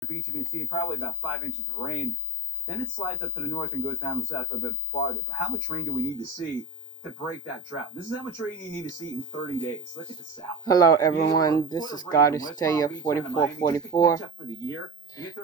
The beach, you can see probably about 5 inches of rain. Then it slides up to the north and goes down the south a bit farther. But how much rain do we need to see to break that drought? This is how much rain you need to see in 30 days. Look at the south. Hello, everyone. This is Goddess Taya 4444.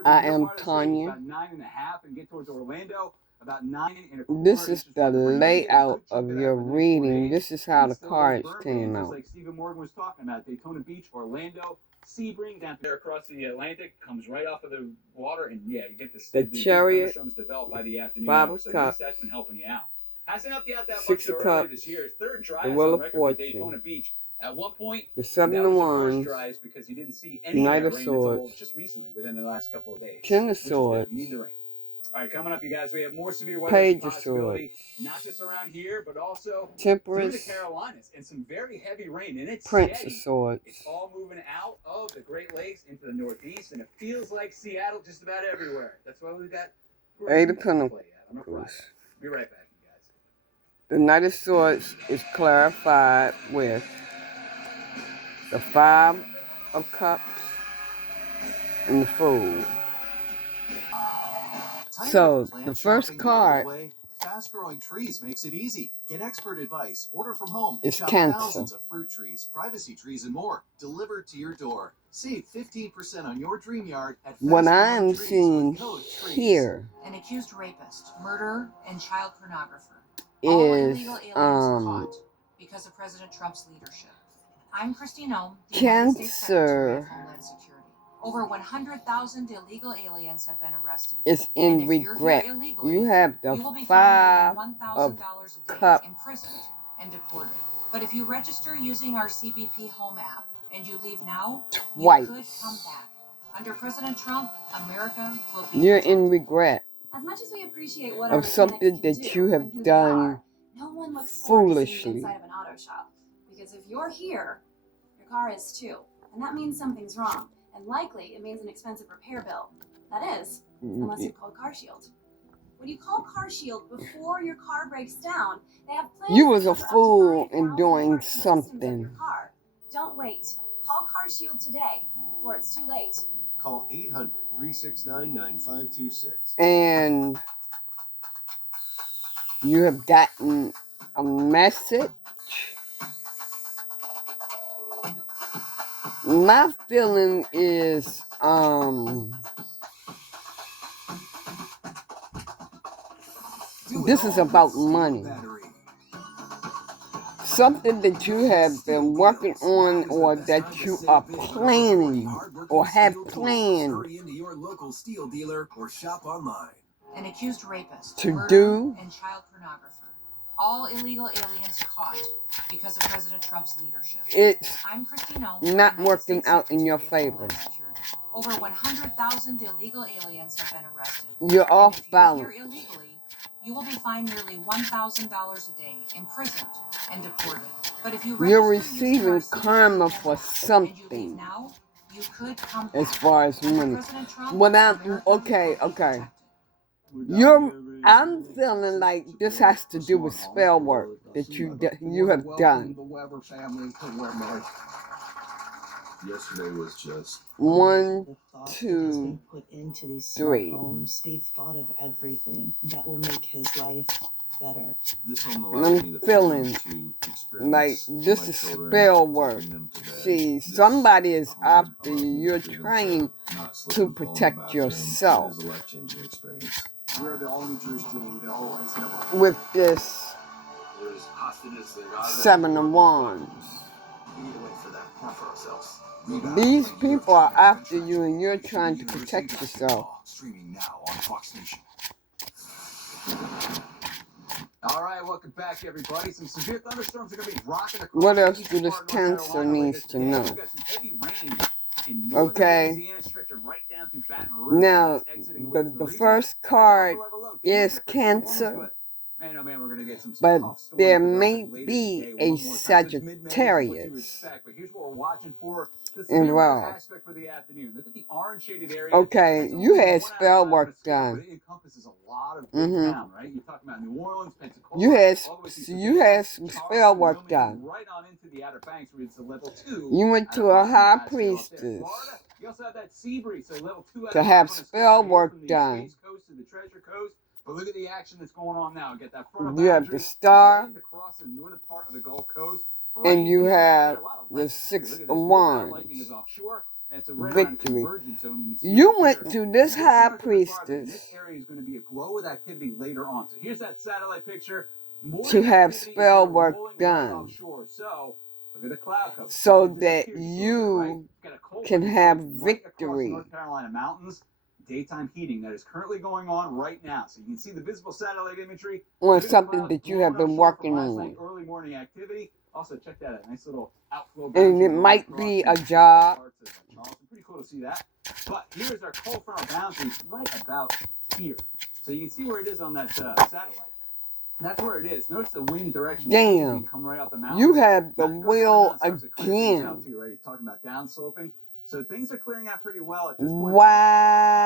I am Tanya. About 9.5 and get towards Orlando. About 9.25. This is the layout of your reading. This is how the cards came out. Like Stephen Morgan was talking about, Daytona Beach, Orlando, Sebring down there across the Atlantic, comes right off of the water, and yeah, you get the Chariot, thunderstorms develop by the afternoon. 5 of so Cups, that's been helping you out. Hasn't helped you out that 6 much of earlier Cups, this year. His third dry the Wheel of Fortune, Daytona Beach. At one point, the 7 of Wands, because you didn't see any Knight of rain Swords, just recently, within the last couple of days. 10 of Swords, you need the rain. All right, coming up, you guys, we have more severe weather Page of possibility, Swords, not just around here, but also Temperance, through the Carolinas, and some very heavy rain. And it's Prince steady. of Swords. It's all moving out of the Great Lakes into the Northeast, and it feels like Seattle just about everywhere. That's why we've got 8 of Pentacles. Be right back, you guys. The Knight of Swords is clarified with the 5 of Cups and the Fool. So, the first card fast-growing trees makes it easy. Get expert advice. Order from home. It's Cancer. Thousands of fruit trees, privacy trees, and more delivered to your door. Save 15% on your dream yard at what I'm seeing here an accused rapist, murderer, and child pornographer. is All illegal aliens caught because of President Trump's leadership. I'm Christine Ohm, the United States Secretary of Homeland Security. Over 100,000 illegal aliens have been arrested. It's in regret. You have the 5 of Cups imprisoned and deported. But if you register using our CBP Home app and you leave now, twice, you could come back. Under President Trump, America will be. You're in regret as much as we appreciate what of something that you have done no one looks foolishly inside of an auto shop. Because if you're here, your car is too. And that means something's wrong. And likely, it means an expensive repair bill. That is, unless you call CarShield. When you call CarShield before your car breaks down, they have plans. You was a fool in doing something. Don't wait. Call CarShield today before it's too late. Call 800-369-9526. And you have gotten a message. My feeling is, this is about money. Something that you have been working on, or that you are planning or have planned An accused rapist, to murderer, do, and child pornographer. All illegal aliens caught because of President Trump's leadership. It's I'm Christine Ohm, not working out in your favor. Over 100,000 illegal aliens have been arrested. You're off balance. If you're here illegally, you will be fined nearly $1,000 a day, imprisoned, and deported. But if you're receiving karma for something now, you could come as far as money. Okay. I'm feeling like this has to do with spell work that you have done. Yesterday was just 1, 2, 3. Steve thought of everything that will make his life better. I'm feeling like this is spell work. See, somebody is after you. You're trying to protect yourself with this 7 of Wands. These people are after you, and you're trying to protect yourself. All right, welcome back, everybody. Some severe thunderstorms are going to be rocking across. What else do this Cancer needs to know? Okay. Now, the first card is Cancer. Man, oh man, we're going to get some but there may be a Sagittarius involved. Okay, you had spell work done. You had some spell work done. You went to a high priestess. You also have that sea breeze, so level 2 out to of 5 have on the spell score here work from the done. Space Coast to the Treasure Coast. But look at the action that's going on now. Get that frontal You have the boundary star, right across the northern part of the Gulf Coast. Right and you here, right have there. A lot of the lightning, too. Six Look at of this. Most of that lightning is Wands. offshore. And it's right around a Victory. convergence zone. You can see You right went here. to this And high north of the farther, and priestess this area is going to be a glow with activity later on. So here's that satellite picture. to have Activity is spell now work rolling right done, offshore. So look at the cloud cover. so It that disappears just a little bit, right? you Got a cold can front have right across the victory North Carolina mountains. Daytime heating that is currently going on right now. So you can see the visible satellite imagery. on Look at the something clouds that you have blowing been offshore from working last night, on. early morning activity. Also, check that out. Nice little outflow. And boundary it going might across be the a central job. parts of Charleston. Pretty cool to see that. But here's our cold frontal boundary right about here. So you can see where it is on that satellite. That's where it is. Notice the wind direction. Damn. Come right out the mountains. You have the Now, it goes will down, starts to clear things out again. too, right? You're talking about downsloping. So things are clearing out pretty well at this point.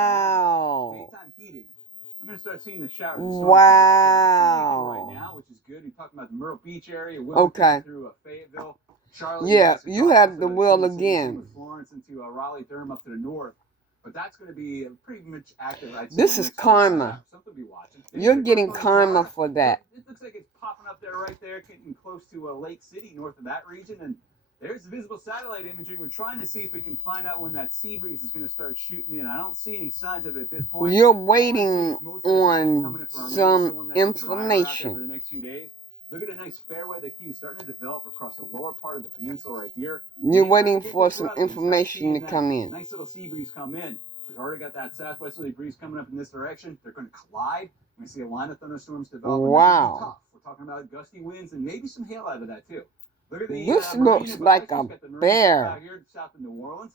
Wow. Daytime heating. I'm going to start seeing the showers. And storms Wow. right now, which is good. You're talking about the Myrtle Beach area. Okay. Through Fayetteville. Charlotte. Yeah, you have the also will Twin Cities, again. with Florence into Raleigh, Durham up to the north. But that's going to be pretty much active. I'd say, This in the is next couple of karma. hours. Something to be watching. You're getting Florida. karma for that. It looks like it's popping up there, right there, getting close to Lake City, north of that region. And there's the visible satellite imagery. We're trying to see if we can find out when that sea breeze is going to start shooting in. I don't see any signs of it at this point. You're waiting Most of this action coming on in from a rain some storm that's gonna dry out there for information. the next few days. Look at a nice fairway that keeps starting to develop across the lower part of the peninsula right here. You're waiting for some information to come in. Nice little sea breeze come in. We've already got that southwesterly breeze coming up in this direction. They're going to collide. We're going to see a line of thunderstorms develop. Wow. Tough. We're talking about gusty winds and maybe some hail out of that too. Look at the This marine looks advice. like We've a got the marine bear. out here south of New Orleans.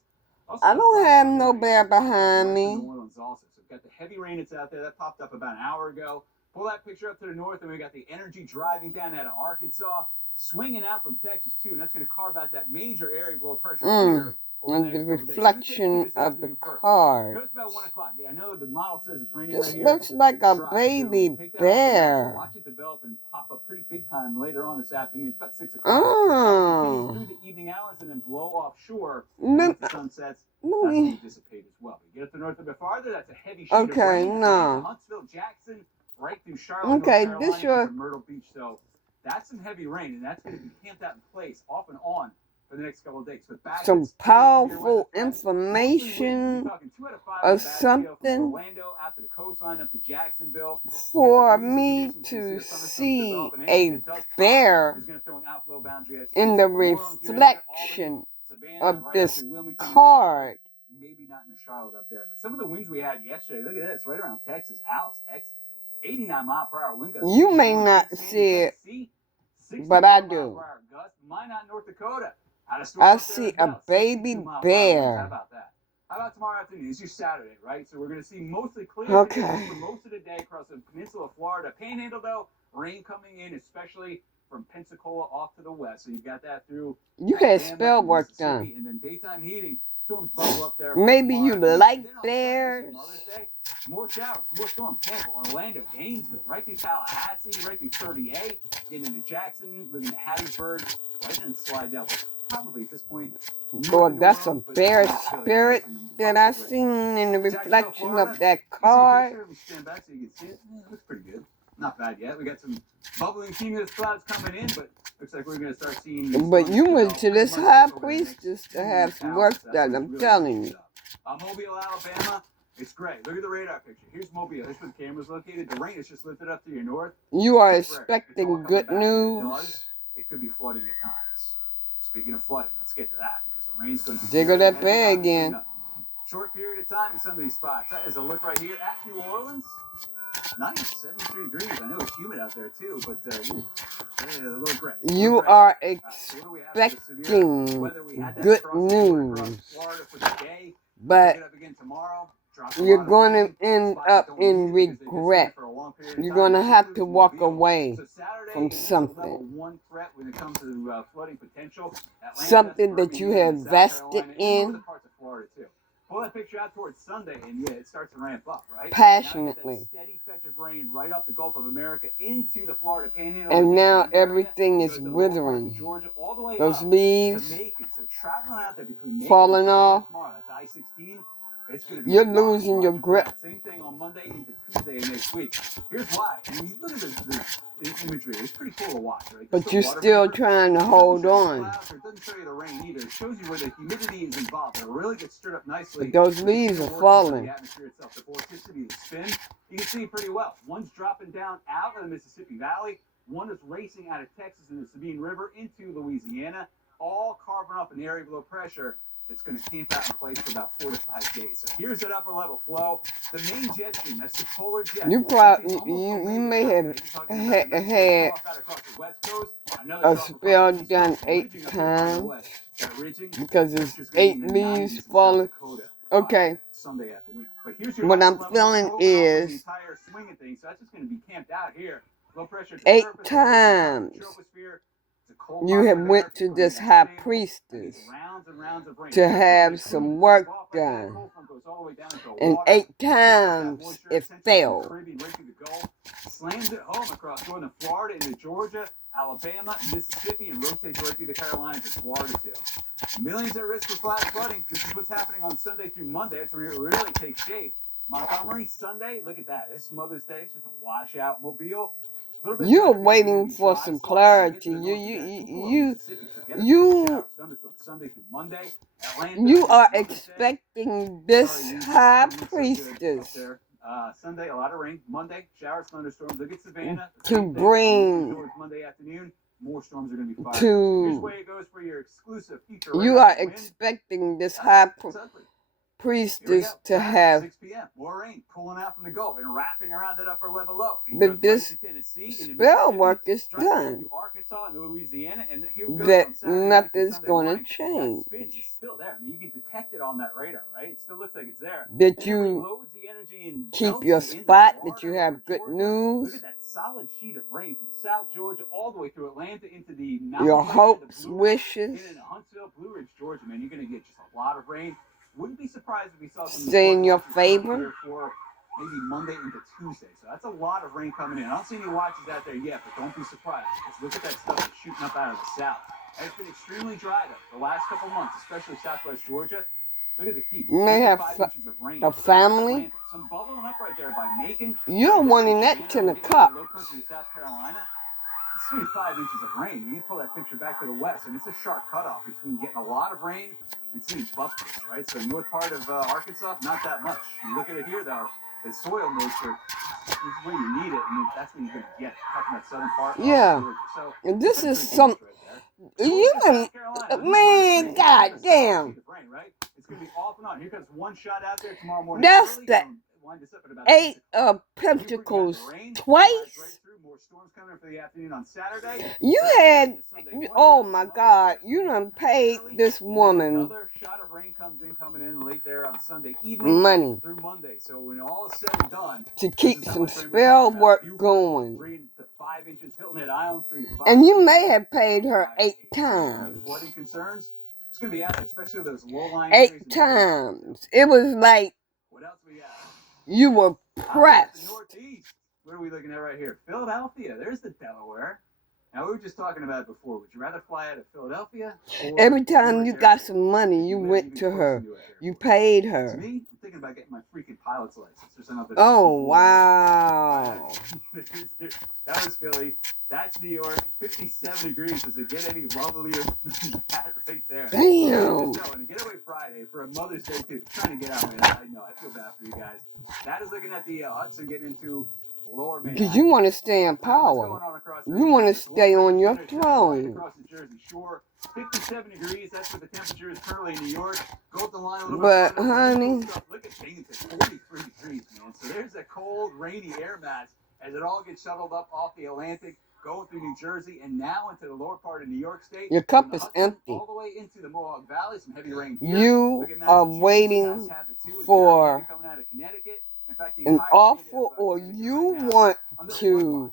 Also, I don't the have rain no bear that's behind west of me. New Orleans also. So we've got the heavy rain that's out there. That popped up about an hour ago. Pull that picture up to the north, and we got the energy driving down out of Arkansas, swinging out from Texas too, and that's going to carve out that major area of low pressure here. And the reflection of the card. It's about 1 o'clock. Yeah, I know the model says it's raining This right here. looks like a Try. baby So take that off the map, bear. watch it develop and pop up pretty big time later on this afternoon. It's about 6 o'clock. Oh. Through the evening hours and then blow offshore. No. Once the sun sets, that's Let going me. to dissipate as well. But you get up the north a bit farther, that's a heavy sheet of Okay, rain. no. Huntsville, Jackson, right through Charlotte, Okay, North this Carolina, your. to Myrtle Beach. So that's some heavy rain, and that's going to be camped out in place off and on for the next couple of days. But back Some it's powerful mostly information you're talking 2 out of 5 of on the Battlefield, from something Orlando out to the coastline up to Jacksonville. for me to see a bear Is going to throw an outflow boundary at in you. the New Orleans, Georgia, reflection Savannah, of right up this to Wilmington, card. maybe not in the Charlotte up there, but some of the winds we had yesterday, look at this, right around Texas, Alice, Texas, 89-mile-per-hour wind gusts. You may not see it, but I do. Mine out in North Dakota. I see a baby bear. How about that? How about tomorrow afternoon? It's your Saturday, right? So we're going to see mostly clear Okay. conditions for most of the day across the peninsula of Florida. Panhandle, though, rain coming in, especially from Pensacola off to the west. So you've got that through. You had Alabama, spell work Mississippi, done. And then daytime heating. Storms bubble up there. Maybe you Florida. like And then on Sunday, bears. Mother's Day, more showers, more storms. Tampa, Orlando, Gainesville, right through Tallahassee, right through 38, getting into Jackson, looking at Hattiesburg, right then slide down. But probably at this point. Boy, that's a bear spirit that I seen in the reflection of that card. Stand back so you can see it. Yeah, it looks pretty good. Not bad yet. We got some bubbling cumulus clouds coming in, but looks like we're going to start seeing. But you went to this high priestess to have some work done, I'm telling you. Mobile, Alabama. It's great. Look at the radar picture. Here's Mobile. Here's where the camera's located. The rain is just lifted up to your north. You are It's rare. It's all expecting coming good back. When it news. does, it could be flooding at times. Speaking of flooding, let's get to that because the rain's going to Jiggle that bag again. Short period of time in some of these spots. That is a look right here at New Orleans. Nice, 73 degrees. I know it's humid out there too, but a little gray. You are expecting good news, but you're going to end up in regret. You're going to have to walk away from something. Something that you have vested in Pull that picture out towards Sunday, and yeah, it starts to ramp up, right? passionately. Now you got that steady fetch of rain right off the Gulf of America into the Florida Panhandle. And now Area. everything is Goes to the lower parts of withering. Georgia, all the way Those up leaves to Macon. So traveling out there between Macon falling and off. tomorrow, that's high 16. It's going to be You're losing your grip. Same thing on Monday into Tuesday of next week. Here's why. I mean, you look at the imagery. It's pretty cool to watch, right? But you're still trying to hold on. It doesn't show you the rain either. It shows you where the humidity is involved. It really gets stirred up nicely. But those leaves are falling. The atmosphere itself, the vorticity, the spin, you can see pretty well. One's dropping down out of the Mississippi Valley. One is racing out of Texas in the Sabine River into Louisiana, all carving up an area of low pressure. It's going to camp out in place for about 4 to 5 days. So here's that upper level flow. The main jet stream, that's the polar jet. You may have had a spell done 8 times because it's 8 leaves falling. Okay. Sunday afternoon. But here's your what I'm feeling is the entire swinging thing. So that's just going to be camped out here. Low pressure 8 times. You have went to this high priestess to have some work done. And 8 times it failed. Slams it home across northern Florida into Georgia, Alabama, Mississippi, and rotates right through the Carolinas and Florida too. Millions at risk for flash flooding. This is what's happening on Sunday through Monday. That's when it really takes shape. Montgomery, Sunday, look at that. It's Mother's Day. It's just a washout. Mobile. You're waiting for some clarity. You are expecting this high priestess Sunday, a lot of rain. Monday, showers, thunderstorms. Look at Savannah. to bring Monday afternoon. More storms are going to be fired. to. Here's where it goes for your exclusive feature. You are expecting this high priestess to have 6 p.m. More rain pulling out from the Gulf and wrapping around that upper level low. but this spell work is done. Arkansas and Louisiana, and that nothing's going to change. It's still there. I mean, you can detect it on that radar, right? It still looks like it's there. That you keep your spot, that you have good news. Look at that solid sheet of rain from South Georgia all the way through Atlanta into the your hopes, wishes. In Huntsville, Blue Ridge, Georgia, man, you're going to get just a lot of rain. Wouldn't be surprised if we saw some stay in your favor for maybe Monday into Tuesday. So that's a lot of rain coming in. I don't see any watches out there yet, but don't be surprised. Just look at that stuff that's shooting up out of the south. And it's been extremely dry though the last couple months, especially Southwest Georgia. Look at the key. You may have a family. Some bubbling up right there by Macon. You're wanting that 10 a cup. Low country of South Carolina. It's 3 to 5 inches of rain. You can pull that picture back to the west, and it's a sharp cutoff between getting a lot of rain and seeing buffers, right? So north part of Arkansas, not that much. You look at it here, though, the soil moisture is where you need it, and that's when you're going to get it. Talking about southern part. Yeah. So and this is some. You can, man, goddamn. It's going to be off and on. Here comes one shot out there tomorrow morning. That's the 8 of Pentacles twice. More storms coming for the afternoon on Saturday. You had, oh my God, you done paid this woman another shot of rain coming in late there on Sunday evening money through Monday. So when all is said and done, to keep some spell work going. 3 to 5 inches, Hilton Head Island, 3 to 5. And you may have paid her 8 times. Flooding concerns. It's going to be out there, especially those low-lying 8 times. It was like what else we got? you were pressed. Northeast. What are we looking at right here? Philadelphia. There's the Delaware. Now, we were just talking about it before. Would you rather fly out of Philadelphia? Every time you got some money, you went to her. You paid To her. me, I'm thinking about getting my freaking pilot's license. There's another. Oh, wow. That was Philly. That's New York. 57 degrees. Does it get any lovelier than that right there? Damn. And Getaway Friday for a Mother's Day, too. Trying to get out, man. I know. I feel bad for you guys. That is looking at the Hudson getting into Lower Manhattan. Because you want to stay in power. You want to stay on your throne. Across the Jersey Shore, 57 degrees. That's what the temperature is currently in New York. Go up the line a little but, bit. honey. Look at Binghamton, 43 degrees, man. So there's that cold, rainy air mass as it all gets shuttled up off the Atlantic, going through New Jersey, and now into the lower part of New York State. Your cup is empty. All the way into the Mohawk Valley. Some heavy rain here. You are waiting for coming out of Connecticut. In fact, an awful, or you want to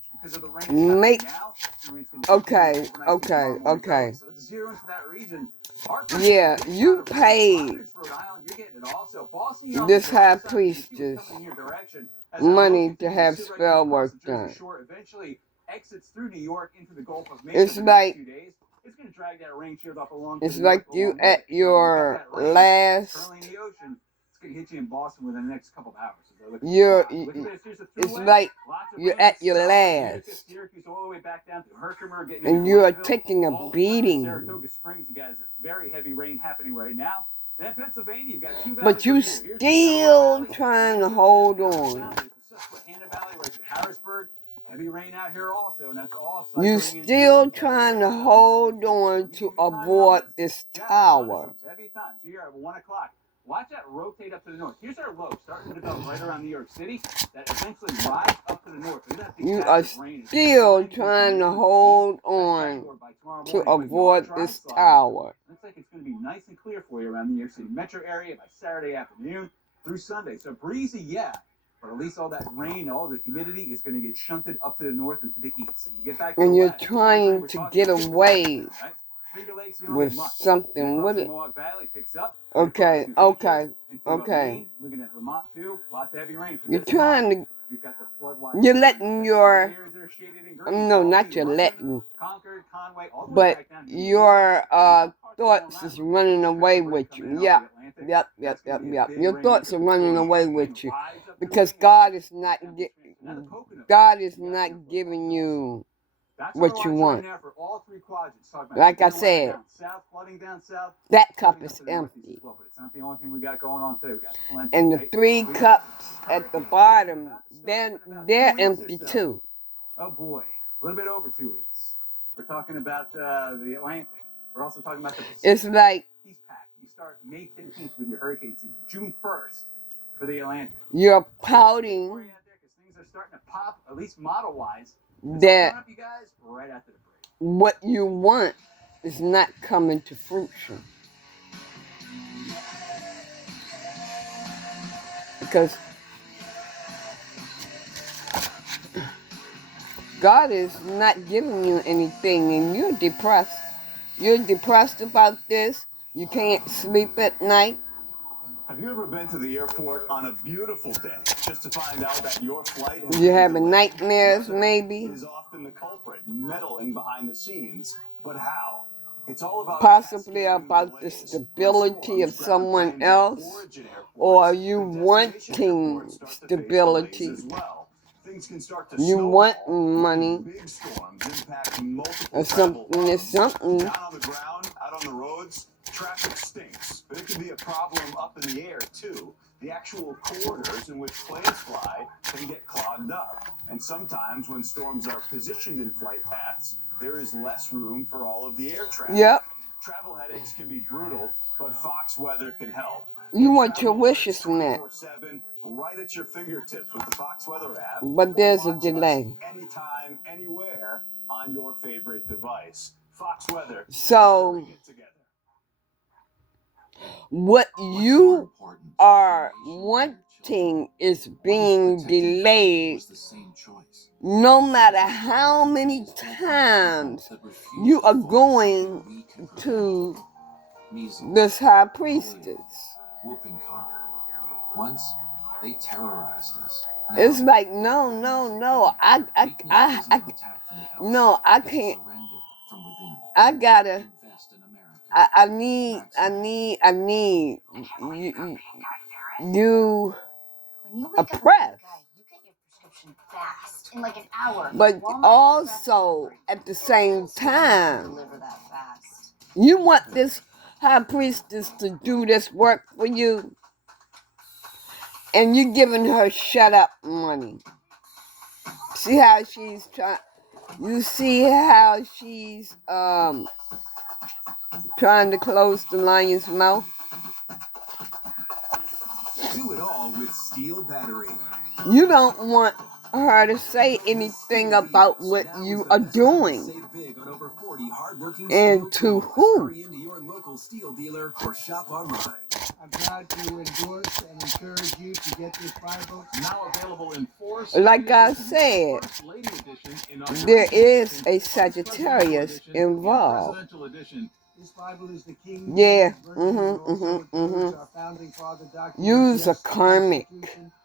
make. Okay. Yeah, you paid this high priestess money to have spell work done. It's like It's going to drag that rain shield up along. It's like you at your last. Curling in the ocean. It's going to hit you in Boston within the next couple of hours. It's like you're at your last. And you are taking a beating. Saratoga Springs, you guys, very heavy rain happening right now. And in Pennsylvania, you've got two valleys. But you still trying to hold on. Susquehanna Valley, right to Harrisburg. Heavy rain out here also, and that's all. You still trying to hold on to avoid this tower. Heavy times here at 1 o'clock. Watch that rotate up to the north. Here's our low starting to develop right around New York City. That eventually rise up to the north. You are still trying to hold on to avoid this tower. Looks like it's going to be nice and clear for you around the New York City metro area by Saturday afternoon through Sunday. So breezy, yeah. But at least all that rain, all the humidity is going to get shunted up to the north and to the east. And you get back to and you're trying to get away with something. What it? Okay. Looking at Vermont too. Lots of heavy rain. You're trying to. You're letting your. No, not your letting. But your thoughts is running away with you. Yep. Your thoughts are running away with you. Because God is not giving you what you want. Like I said, that cup is empty. And the 3 cups at the bottom, they're empty too. Oh boy, a little bit over 2 weeks. We're talking about the Atlantic. We're also talking about the Pacific. It's like East Pack. You start May 15th with your hurricane season. June 1st for the Atlantic. You're pouting Things are starting to pop, at least model-wise. That you guys right after the break. What you want is not coming to fruition. Because God is not giving you anything and you're depressed. You're depressed about this. You can't sleep at night. Have you ever been to the airport on a beautiful day just to find out that your flight You're having nightmares, maybe? Is often the culprit, meddling behind the scenes. But how? It's all about possibly about the stability of someone else, or are you wanting stability? You want money, or something is something. Down on the ground, out on the roads, traffic stinks, but it can be a problem up in the air too. The actual corridors in which planes fly can get clogged up, and sometimes when storms are positioned in flight paths, there is less room for all of the air traffic. Yep. Travel headaches can be brutal, but Fox Weather can help. You want your wishes met. Right at your fingertips with the Fox Weather app. But there's a delay. Anytime, anywhere on your favorite device. Fox Weather. So, what you are wanting is being delayed. No matter how many times you are going to this high priestess. Once they terrorized us. It's like no. I can't. I gotta. I need you oppressed. In like an hour. But also at the same time, you want this high priestess to do this work for you, and you're giving her shut up money. See how she's trying? You see how she's trying to close the lion's mouth? Do it all with steel battery. You don't want her to say anything about what you are doing. And to who? I'm glad to endorse and encourage you to get this Bible. Now available in 4 like I said, there is a Sagittarius involved. This Bible is the King. Yeah. Our founding father, Dr. Use a karmic.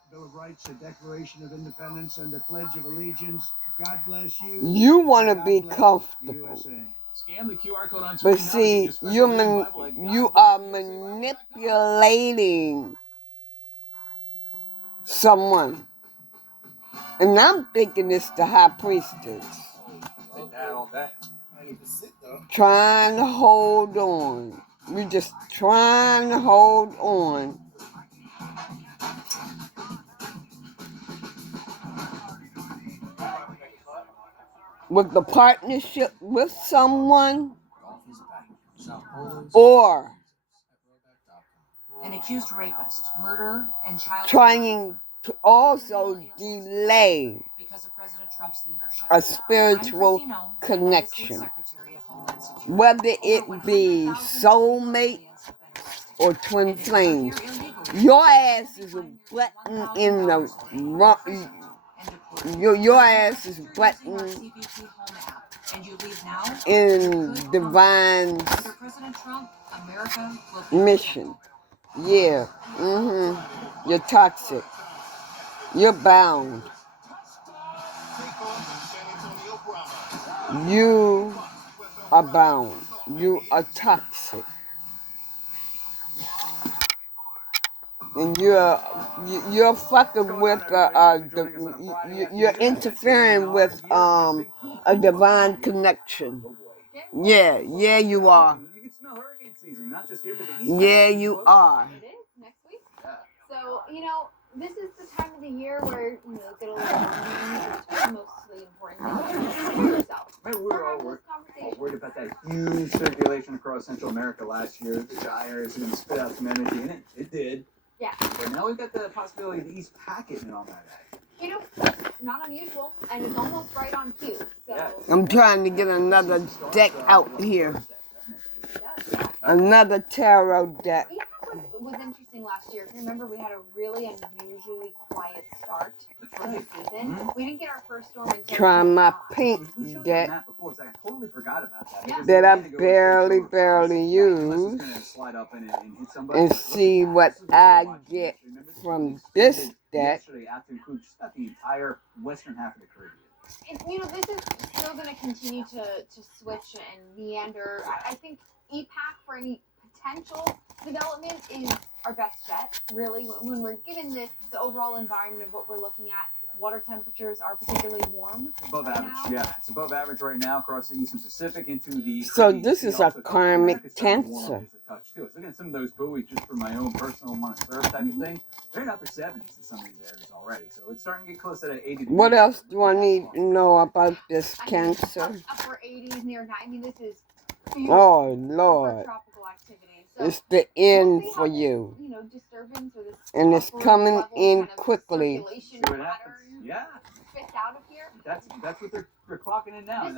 Bill of Rights, the Declaration of Independence, and the Pledge of Allegiance. God bless you. You want to be comfortable. USA. Scan the QR code on But screen now to see, get your special reading Bible at you are manipulating someone. And I'm thinking it's the high priestess. Trying to hold on. You're just trying to hold on. With the partnership with someone, or An accused rapist, murder, and child trying to also delay because of President Trump's leadership. a spiritual connection, whether it be soulmate or twin flames. Your ass is a button in the wrong. Your ass is button in divine mission. Yeah. You're toxic. You're bound. You are bound. You are toxic. And you're fucking with you're interfering with a divine connection. Yeah, you are. You can smell hurricane season, not just here, but the east. Yeah, you are. It is next week. So, this is the time of the year where, get a little warning, which is mostly important thing. For yourself. Maybe we were all worried about that huge circulation across Central America last year. The dry areas are going to spit out some energy, and it did. Yeah. But now we've got the possibility of the East Packet and all that. Not unusual, and it's almost right on cue. So I'm trying to get another deck out here. Another tarot deck. EPAC was interesting last year. If you remember, we had a really unusually quiet start to the season. We didn't get our first storm until Try my pink deck I totally forgot about that. that I barely use, and see what I get from this deck. To include just about the entire western half of the Caribbean. This is still going to continue to switch and meander. I think EPAC for any potential development is our best bet, really, when we're given the overall environment of what we're looking at. Water temperatures are particularly warm. Above average, yeah. It's above average right now across the Eastern Pacific into the... So this is a karmic Cancer. Too. It's looking at some of those buoys just for my own personal want to surf type of thing. They're in upper 70s in some of these areas already, so it's starting to get close to that 80 degrees. What else do I need to know about this Cancer? Upper 80s, near 90. This is oh Lord, tropical activity. So it's the end for you, disturbance or this and it's coming in quickly. See what happens? Yeah. Out of here. That's what they're clocking in now.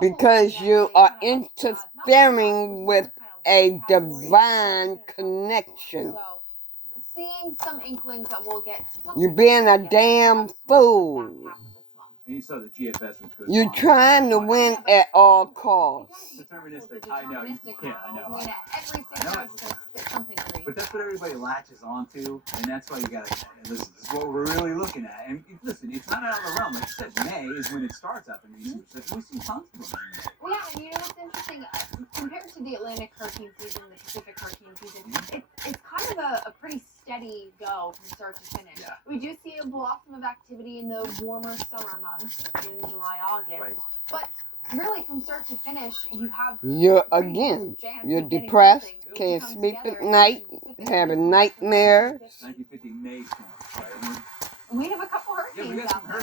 Because you are interfering with a divine connection. So, seeing some inklings that we'll get. You're being a damn fool. And you saw the GFS, which goes You're trying to win at all costs. Deterministic. I know. You can't. I know. Every 6 hours is going to spit something for you. But that's what everybody latches onto, and that's why you got to listen. This is what we're really looking at. And listen, it's not out of the realm. Like you said, May is when it starts up in the Eastern Pacific. We see tons of them. Well, yeah, and what's interesting, compared to the Atlantic hurricane season, the Pacific hurricane season, it's kind of a pretty steady go from start to finish. Yeah. We do see a blossom of activity in the warmer summer months, June, July, August. Right. But really, from start to finish, you're depressed, can't sleep at night, having nightmares. 1950 May storm, right? We have a couple hurricanes out there.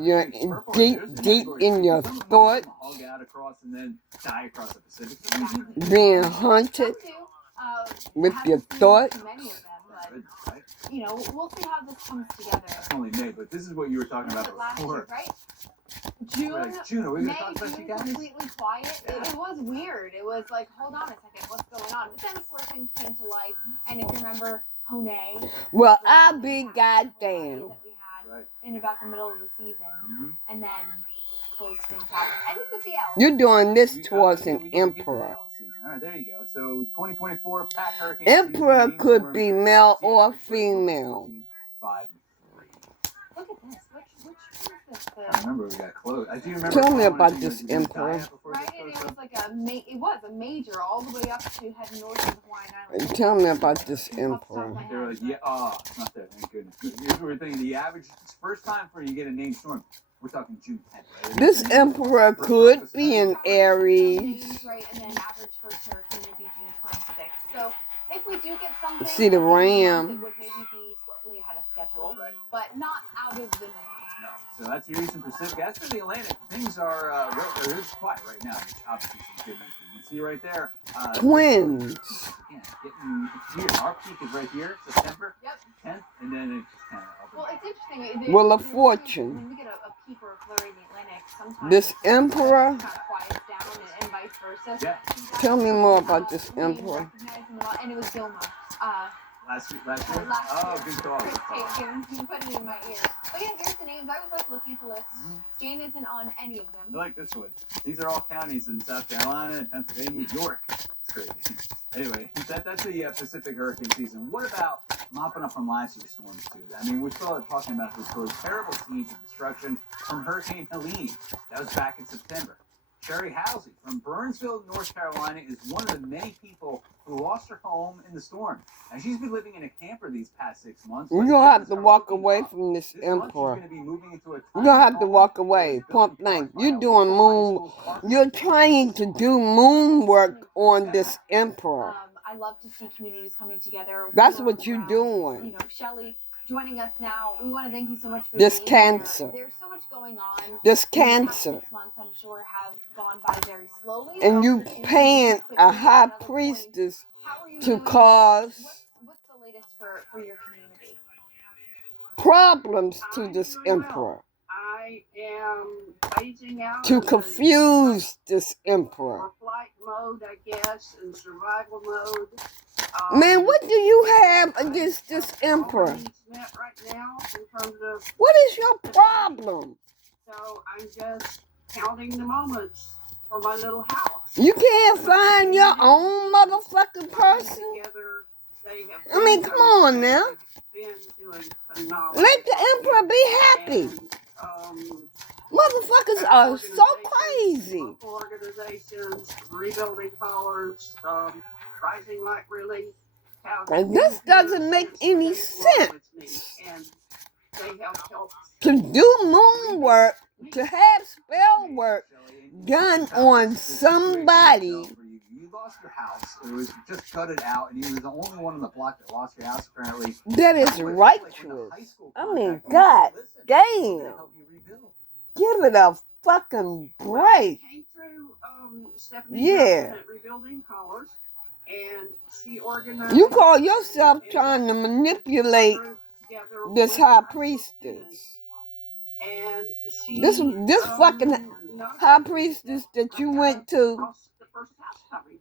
You're deep in your thoughts, being haunted with your thoughts. We'll see how this comes together. That's only May, but this is what you were talking about before. Right? June, are we going to talk about you guys? Completely quiet. It was weird. It was like, hold on a second, what's going on? But then, of course, things came to light. And if you remember, Honey. Well, I'll be goddamn. That we had in about the middle of the season, and then close things out. And with the L. You're doing this towards an emperor. All right, there you go. So 2024 Pack Hurricane Emperor season, could be male or female. 5 and 3. Look at this. I remember we got close. I do remember. Tell me calling about it this the emperor. diet before Right, it and goes it up. was like a major all the way up to heading north of the Hawaiian Islands. Tell me about this Off the top of emperor. my They were head, like, yeah, oh, it's not there. Thank goodness. Here's what we're thinking. The average first time for you get a named storm. We're talking June 10th, right? This emperor could be an names, Aries. right, and then average first hurricane would be June 26th. So if we do get something, See the ram. it would maybe be slightly ahead of schedule, Right. but not out of the norm. No. So that's your Eastern Pacific. As for the Atlantic, things are it's quiet right now, which obviously is good news. You can see right there. Twins. Again, getting here. Our peak is right here, September 10th, and then it's kind of up. Well, it's interesting. Wheel of Fortune. When we get a peak or a flurry in the Atlantic, sometimes This emperor. kind of quiets down and vice versa. Yeah. Tell me more about this emperor. And it was Gilma. Last year? Last Oh, year. good call. You put it in my ear. But yeah, here's the names. I was like looking at the list. Jane isn't on any of I them. like this one. These are all counties in South Carolina and Pennsylvania, New York. It's great. Anyway, that's the Pacific hurricane season. What about mopping up from last year's storms, too? I mean, we're still talking about those terrible scenes of destruction from Hurricane Helene. That was back in September. Sherry Housey from Burnsville, North Carolina, is one of the many people who lost her home in the storm. Now, she's been living in a camper these past 6 months. You're gonna have to walk away from this emperor. You're gonna have to walk away. Point blank. You're doing moon. You're trying to do moon work on this emperor. I love to see communities coming together. That's what you're doing. You know, Shelley joining us now. We want to thank you so much for This being cancer. here. There's so much going on. This The past cancer. 6 months, I'm sure, have gone by very slowly. And you paying a high priestess to cause What's the latest for your community? problems to this emperor. I am phasing out To of confuse this the emperor. flight mode, I guess, and survival mode. Man, what do you have against this emperor? Met right now in terms of, What is your problem? so I'm just counting the moments for my little house. You can't find your own motherfucking person? Together, they have I mean, come on now. been doing phenomenal. Let the emperor be happy. And, Motherfuckers are so crazy. local organizations, rebuilding colors, Rising Light Relief. And this doesn't make any sense. And they have helped. To do moon work, to have spell work done on somebody. You lost your house. It was just gutted out, and you were the only one on the block that lost your house, apparently. That is righteous. I mean, God damn. Give it a fucking break. Came through Stephanie Yeah. at Rebuilding Colors, and she organized. You call yourself trying to manipulate this high priestess. And she, This fucking high priestess that you went to. The first house coming,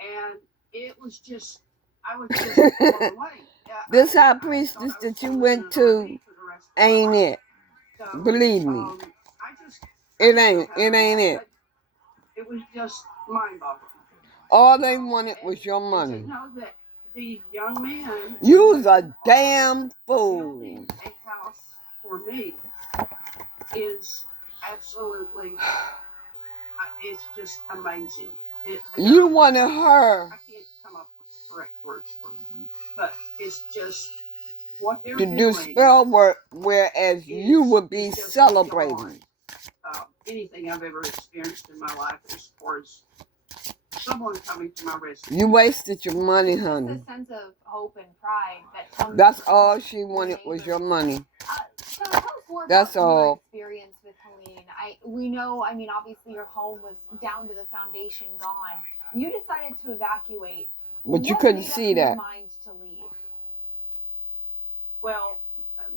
and it was just, I was just blown away. This high priestess that you went to ain't it. Believe me. It ain't it. It was just mind-boggling. All they wanted was your money. To know that these young men You's a damn fool. building a house for me is absolutely, it's just amazing. You wanted her I can't come up with the correct words for it, but it's just what they're to doing. do spell work, whereas you would be just celebrating. beyond, anything I've ever experienced in my life as far as someone coming to my rescue. You wasted your money, It's honey. a sense of hope and pride that comes. That's all she wanted was your money. So tell us more That's about your all. experience with Helene. We know, I mean, obviously your home was down to the foundation gone. You decided to evacuate. But you What couldn't made up see your that. mind to leave? Well,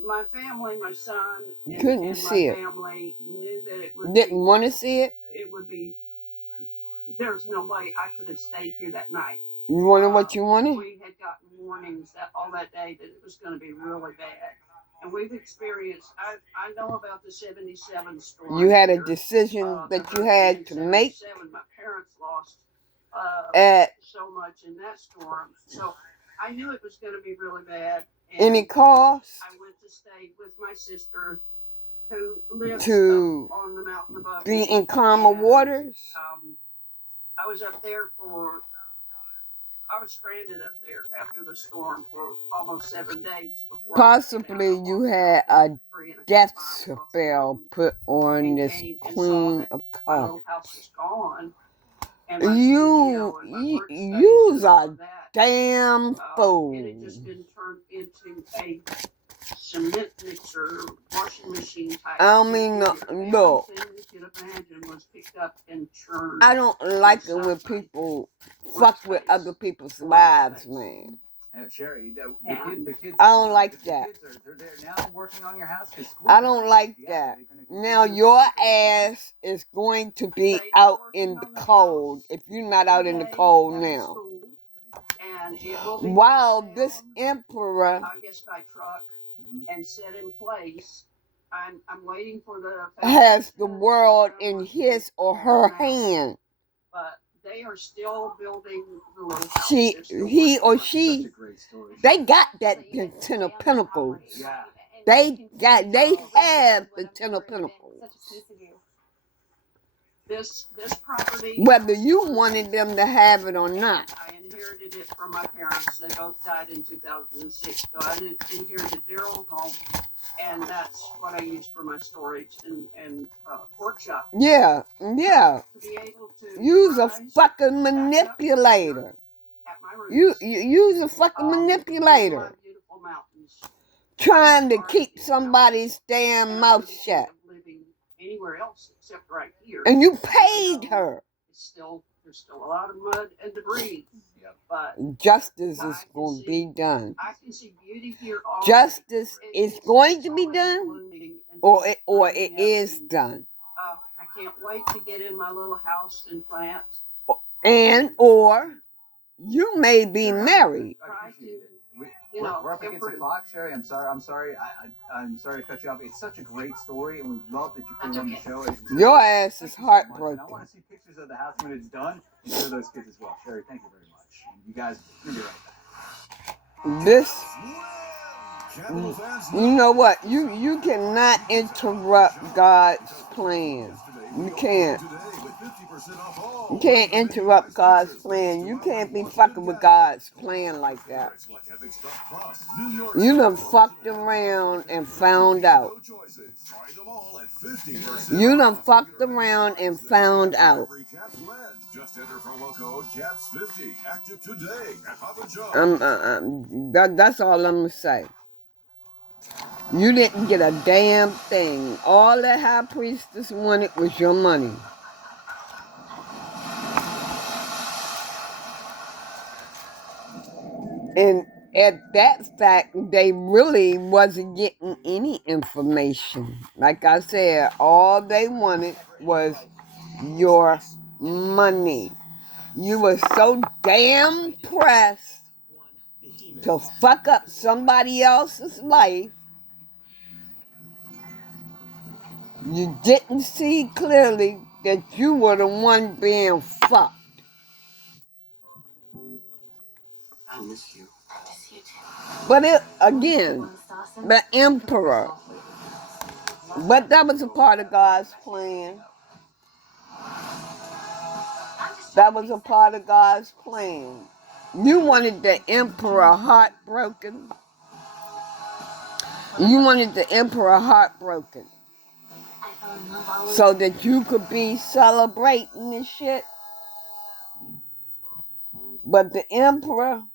my family, my son, You and, couldn't and see my it. family knew that it would Didn't be, want to see it? it would be, there's no way I could have stayed here that night. You wanted what you wanted? We had gotten warnings that all that day that it was going to be really bad. And we've experienced, I know about the 77 storm. You had a here. decision that The you had hurricane to make 77, my parents lost at so much in that storm. So I knew it was going to be really bad. And any cost. I went to stay with my sister, who lives to up on the mountain above be me. in calmer And, waters? I was up there I was stranded up there after the storm for almost 7 days before Possibly you had a death spell put on this Queen of Cups. My little house was gone. And my studio and my workspace You's and all a of that. damn fool. It had just been turned into a cement mixer, washing machine type. I mean, look. Everything you could imagine was picked up and churned. I don't like it when people fuck with other people's lives, man. Yeah, Sherry, the kids. I don't like that. They're there now working on your house. I don't like that. Now your ass is going to be out in the cold if you're not out in the cold now. While this emperor, I guess by truck and set in place. I'm waiting for the has the world in his or her hand. But they are still building the little house. He or she, they got that Ten of Pentacles. Yeah. They have the Ten of Pentacles. This property, whether you wanted them to have it or not. I inherited it from my parents. They both died in 2006, so I inherited their old home, and that's what I use for my storage and workshop. Yeah. To be able to Use a fucking manipulator. You use a fucking manipulator. Trying to keep somebody's damn mouth shut. Anywhere else except right here. And you paid her. There's still a lot of mud and debris. Yep. But justice is going to be done. I can see beauty here. Justice is going to be done, or it is done. I can't wait to get in my little house and plant. Or you may be married. I appreciate it. We're up against the clock, Sherry. I'm sorry. I'm sorry to cut you off. It's such a great story, and we love that you put it on the show. Your ass is heartbroken. I want to see pictures of the house when it's done and show those kids as well. Sherry, thank you very much. And you guys, you'll be right back. This, you know what? You cannot interrupt God's plan. You can't. You can't interrupt God's plan. You can't be fucking with God's plan like that. You done fucked around and found out. You done fucked around and found out. Just enter promo code CATS50. Active today at Papa John's. That's all I'm going to say. You didn't get a damn thing. All that high priestess wanted was your money. And at that fact, they really wasn't getting any information. Like I said, all they wanted was your money. You were so damn pressed to fuck up somebody else's life. You didn't see clearly that you were the one being fucked. I miss you. But again, the emperor. But that was a part of God's plan. That was a part of God's plan. You wanted the emperor heartbroken. You wanted the emperor heartbroken. So that you could be celebrating and shit. But the emperor's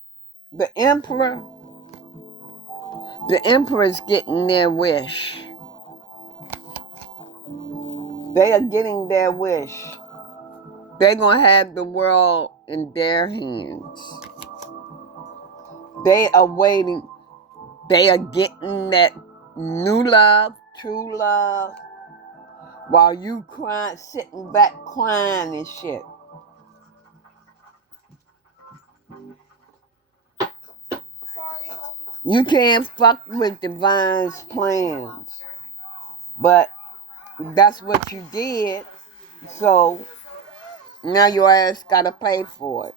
getting their wish. They are getting their wish. They're going to have the world in their hands. They are waiting. They are getting that new love, true love, while you crying, sitting back crying and shit. You can't fuck with divine's plans. But that's what you did. So now your ass gotta pay for it.